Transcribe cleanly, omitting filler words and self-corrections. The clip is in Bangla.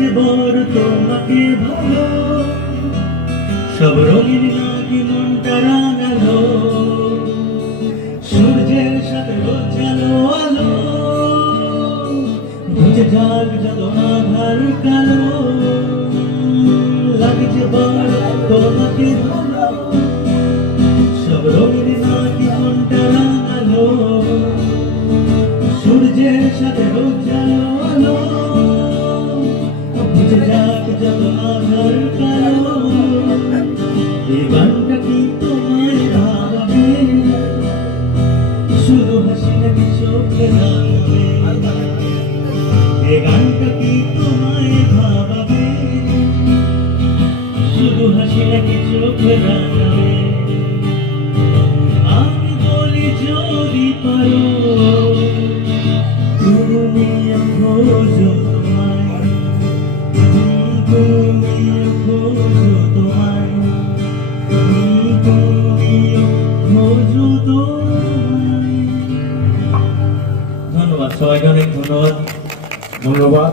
লাগছে বড় তোমাকে ভালো, সব রঙিন নাকি মনটা রাঙালো, সূর্যের সাথে রোজালো আলো, বুঝে যাক যত আধার কালো। লাগছে বড় তোমাকে ভালো, সব রঙিন নাকি মনটা রাঙালো, সূর্যের সাথে রোজালো আলো, বুঝে যাক যত আধার কালো। এই গানটা কি তোমায় ভাবাবে, শুধু হাসি নাকি চোখে রাঙাবে? এই গানটা কি তোমায় ভাবাবে, শুধু হাসি নাকি চোখে রাঙাবে? আমি বলি যদি পারো তুমি খোঁজো তোমায়, তুমি খোঁজো তোমায়, তুমি খোঁজো তোমায়। ধন্যবাদ সবাইকে, অনেক ধন্যবাদ।